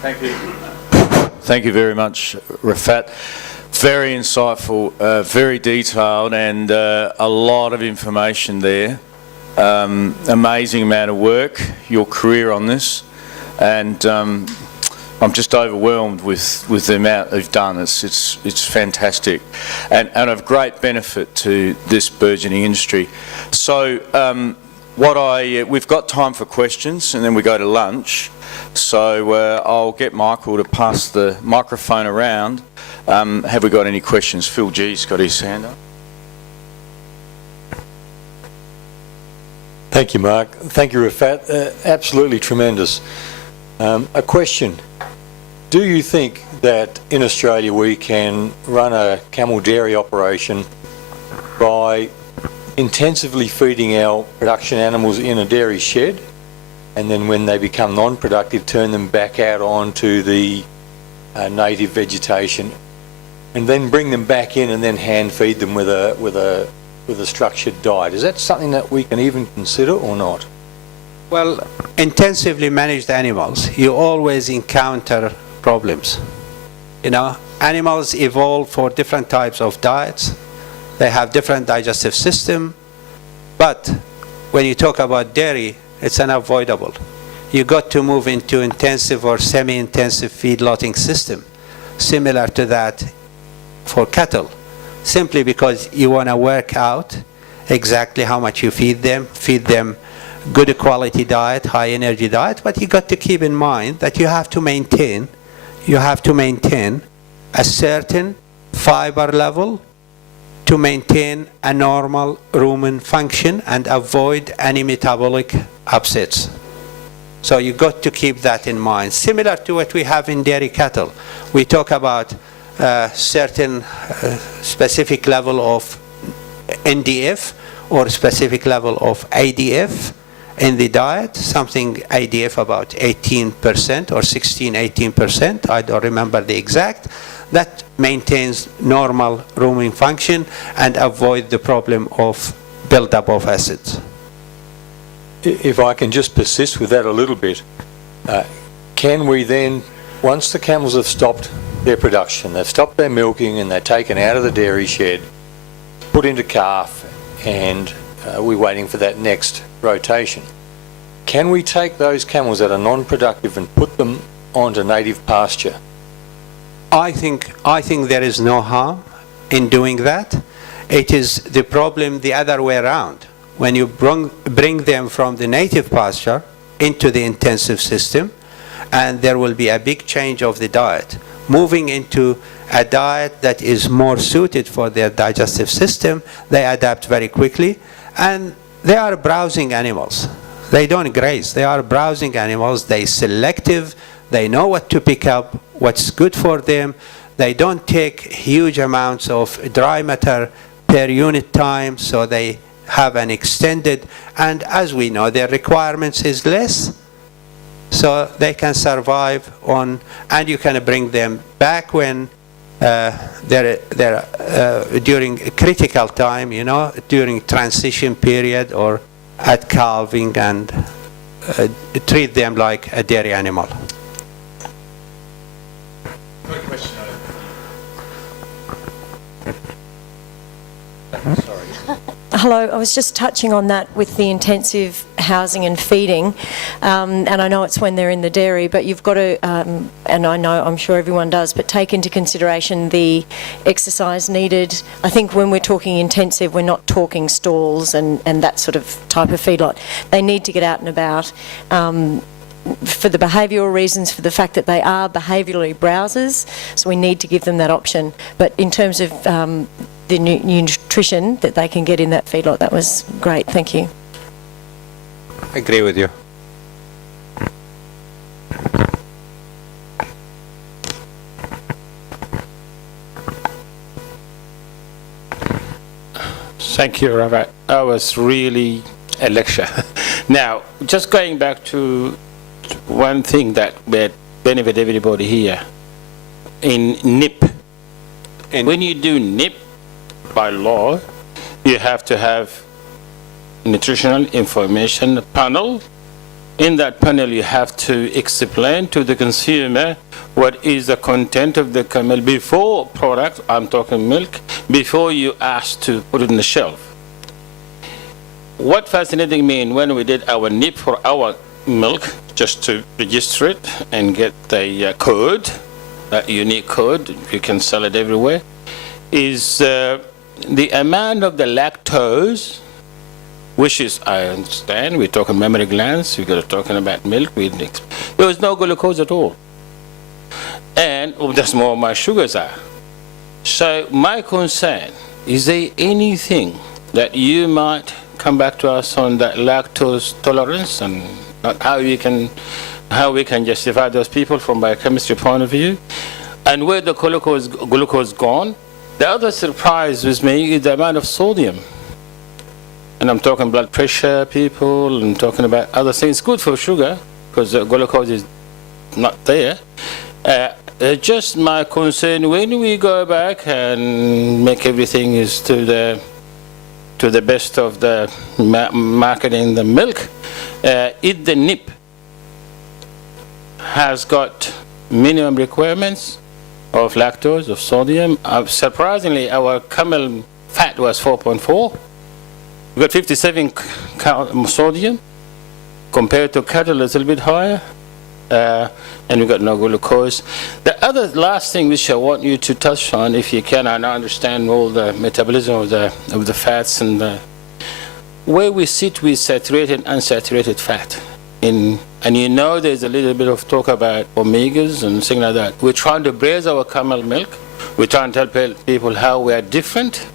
Thank you. Thank you very much, Rafat. Very insightful, very detailed, and a lot of information there. Amazing amount of work, your career on this, and I'm just overwhelmed with the amount they've done. It's fantastic, and of great benefit to this burgeoning industry. So we've got time for questions, and then we go to lunch. So I'll get Michael to pass the microphone around. Have we got any questions? Phil G's got his hand up. Thank you, Mark. Thank you, Rafat. Absolutely tremendous. A question. Do you think that in Australia we can run a camel dairy operation by intensively feeding our production animals in a dairy shed, and then when they become non-productive turn them back out onto the native vegetation, and then bring them back in and then hand feed them with a structured diet? Is that something that we can even consider or not? Well, intensively managed animals, you always encounter problems. You know, animals evolve for different types of diets. They have different digestive system. But when you talk about dairy, it's unavoidable. You got to move into intensive or semi-intensive feedlotting system, similar to that for cattle, simply because you want to work out exactly how much you feed them good quality diet, high energy diet, but you got to keep in mind that you have to maintain a certain fiber level to maintain a normal rumen function and avoid any metabolic upsets. So you got to keep that in mind. Similar to what we have in dairy cattle. We talk about certain specific level of NDF or specific level of ADF in the diet, something ADF about 18% or 18%, I don't remember the exact, that maintains normal rumen function and avoid the problem of buildup of acids. If I can just persist with that a little bit, can we then, once the camels have stopped their production, they've stopped their milking and they're taken out of the dairy shed, put into calf, and we're waiting for that next rotation, can we take those camels that are non-productive and put them onto native pasture? I think there is no harm in doing that. It is the problem the other way around. When you bring them from the native pasture into the intensive system, and there will be a big change of the diet, moving into a diet that is more suited for their digestive system, they adapt very quickly, and they are browsing animals. They don't graze, they are browsing animals, they're selective, they know what to pick up, what's good for them, they don't take huge amounts of dry matter per unit time, so they have an extended, and as we know, their requirements is less, so they can survive on, and you can bring them back when they're during a critical time, you know, during transition period or at calving, and treat them like a dairy animal. Good question. Sorry. Hello, I was just touching on that with the intensive housing and feeding, and I know it's when they're in the dairy, but you've got to, and I know, I'm sure everyone does, but take into consideration the exercise needed. I think when we're talking intensive, we're not talking stalls and that sort of type of feedlot. They need to get out and about. For the behavioural reasons, for the fact that they are behaviourally browsers, so we need to give them that option. But in terms of the nutrition that they can get in that feedlot, that was great. Thank you. I agree with you. Thank you, Rafat. That was really a lecture. Now, just going back to one thing that would benefit everybody here. In NIP, when you do NIP, by law, you have to have nutritional information panel. In that panel, you have to explain to the consumer what is the content of the camel before product, I'm talking milk, before you ask to put it on the shelf. What fascinating me when we did our NIP for our milk, just to register it and get the code, that unique code, you can sell it everywhere, is the amount of the lactose, which is, I understand, we're talking mammary glands, we're talking about milk, there was no glucose at all. And that's more my sugars are. So my concern, is there anything that you might come back to us on that lactose tolerance and how we can justify those people from biochemistry point of view, and where the glucose gone? The other surprise with me is the amount of sodium. And I'm talking blood pressure people, and talking about other things. Good for sugar, because the glucose is not there. Just my concern, when we go back and make everything is to the best of the marketing the milk, if the NIP has got minimum requirements of lactose, of sodium. Surprisingly, our camel fat was 4.4. We got 57 sodium compared to cattle, it's a little bit higher. And we got no glucose. The other last thing which I want you to touch on, if you can, and I understand all the metabolism of the fats and where we sit with saturated and unsaturated fat. And you know there's a little bit of talk about omegas and things like that. We're trying to braise our camel milk. We're trying to tell people how we are different.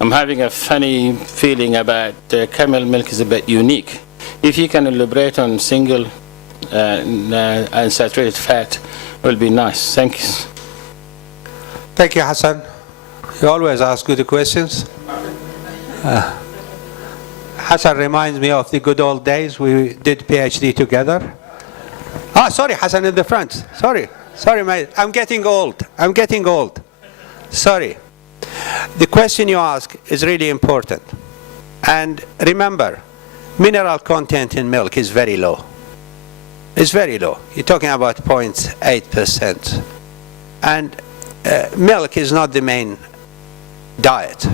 I'm having a funny feeling about camel milk is a bit unique. If you can elaborate on single unsaturated fat, it will be nice. Thank you. Thank you, Hassan. You always ask good questions. Hassan reminds me of the good old days we did PhD together. Sorry, Hassan in the front. Sorry, mate. I'm getting old. Sorry. The question you ask is really important. And remember, mineral content in milk is very low. It's very low. You're talking about 0.8%. And milk is not the main diet.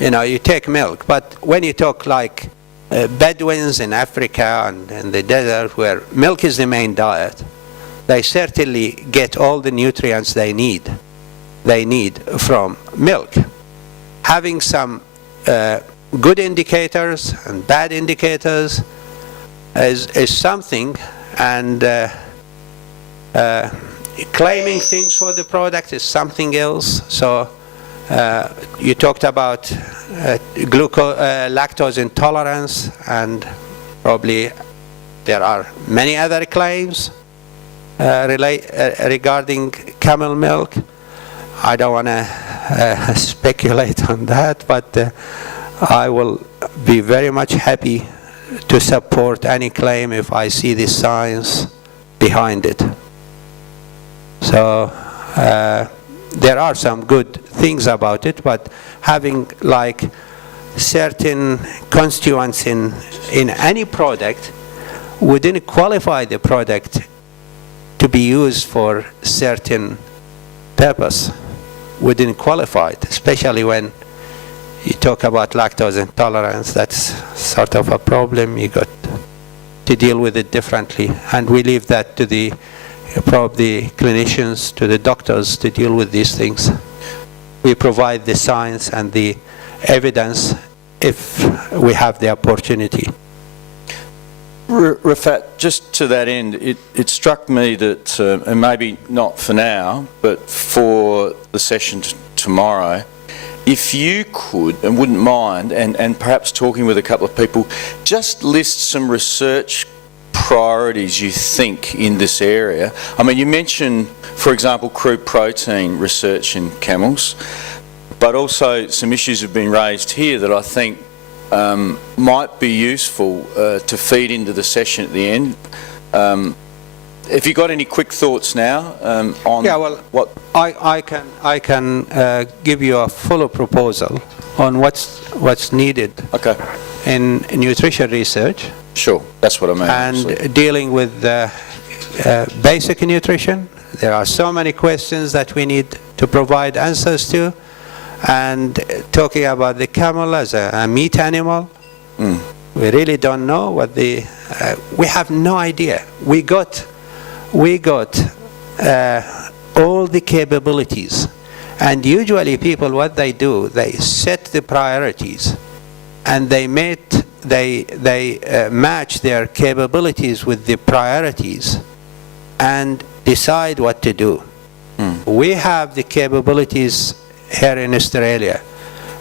You know, you take milk, but when you talk like Bedouins in Africa and in the desert where milk is the main diet, they certainly get all the nutrients they need from milk. Having some good indicators and bad indicators is something, and claiming things for the product is something else. So you talked about lactose intolerance, and probably there are many other claims regarding camel milk. I don't want to speculate on that, but I will be very much happy to support any claim if I see the science behind it. So there are some good things about it, but having like certain constituents in any product wouldn't qualify the product to be used for certain purpose. Wouldn't qualify it, especially when you talk about lactose intolerance. That's sort of a problem. You got to deal with it differently, and we leave that to the probably clinicians, to the doctors to deal with these things. We provide the science and the evidence if we have the opportunity. Rafat, just to that end, it struck me that, and maybe not for now, but for the session tomorrow, if you could, and wouldn't mind, and perhaps talking with a couple of people, just list some research priorities you think in this area. I mean, you mentioned, for example, crude protein research in camels, but also some issues have been raised here that I think might be useful to feed into the session at the end. Have you got any quick thoughts now on what? I can give you a full proposal on what's needed in nutrition research Sure, that's what I mean. And dealing with basic nutrition. There are so many questions that we need to provide answers to. And talking about the camel as a meat animal, we really don't know what we have no idea. We got all the capabilities. And usually people, what they do, they set the priorities and they match their capabilities with the priorities and decide what to do. We have the capabilities here in Australia,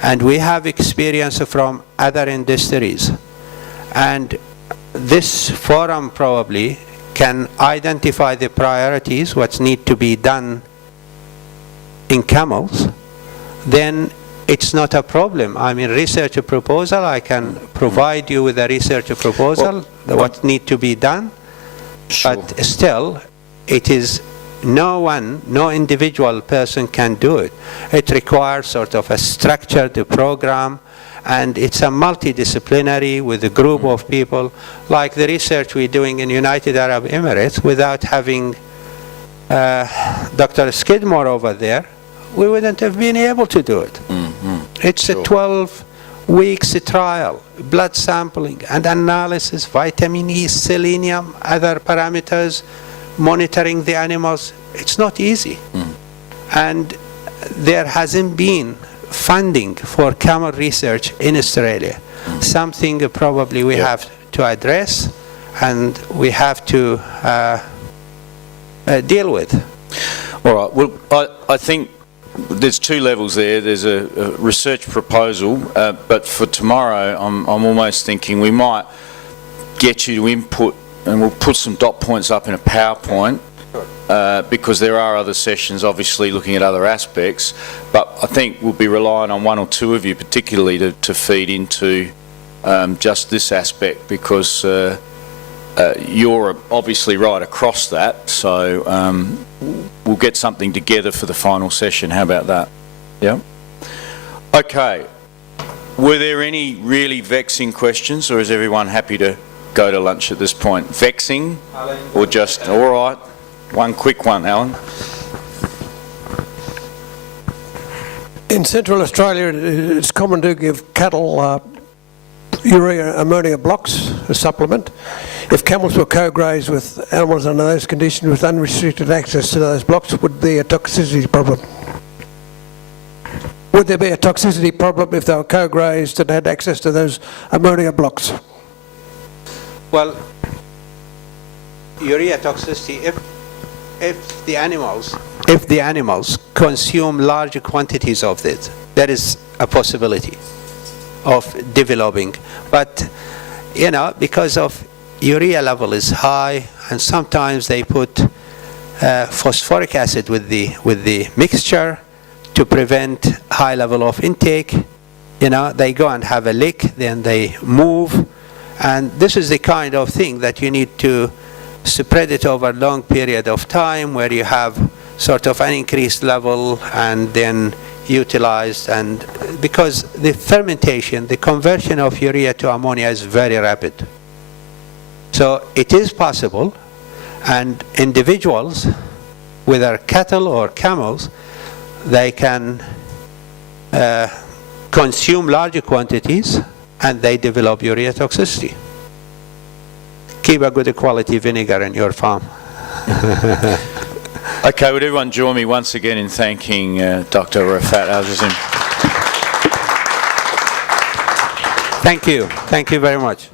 and we have experience from other industries. And this forum probably can identify the priorities, what need to be done in camels. Then it's not a problem. I mean, research a proposal, I can provide you with a research proposal, what need to be done. Sure. But still, it is no individual person can do it. It requires sort of a structured program, and it's a multidisciplinary with a group of people, like the research we're doing in United Arab Emirates. Without having Dr. Skidmore over there, we wouldn't have been able to do it. It's Sure. a 12 weeks trial, blood sampling and analysis, vitamin E, selenium, other parameters, monitoring the animals. It's not easy. And there hasn't been funding for camel research in Australia. Something probably we have to address and we have to deal with. All right. Well, I think there's two levels there. There's a research proposal, but for tomorrow, I'm almost thinking we might get you to input, and we'll put some dot points up in a PowerPoint, because there are other sessions, obviously, looking at other aspects. But I think we'll be relying on one or two of you, particularly, to feed into just this aspect, because you're obviously right across that. So we'll get something together for the final session. How about that? Yeah? Okay. Were there any really vexing questions, or is everyone happy to go to lunch at this point? Vexing? Or just, all right, one quick one, Alan. In Central Australia, it's common to give cattle urea ammonia blocks, a supplement. If camels were co-grazed with animals under those conditions with unrestricted access to those blocks, would there be a toxicity problem? Would there be a toxicity problem if they were co-grazed and had access to those ammonia blocks? Well, urea toxicity, if the animals consume large quantities of it, there is a possibility of developing. But, you know, because of urea level is high, and sometimes they put phosphoric acid with the mixture to prevent high level of intake. You know, they go and have a lick, then they move. And this is the kind of thing that you need to spread it over a long period of time, where you have sort of an increased level and then utilized. And because the fermentation, the conversion of urea to ammonia is very rapid. So it is possible, and individuals, whether cattle or camels, they can consume larger quantities and they develop urea toxicity. Keep a good quality vinegar in your farm. Okay, would everyone join me once again in thanking Dr. Rafat Al Jassim? Thank you. Thank you very much.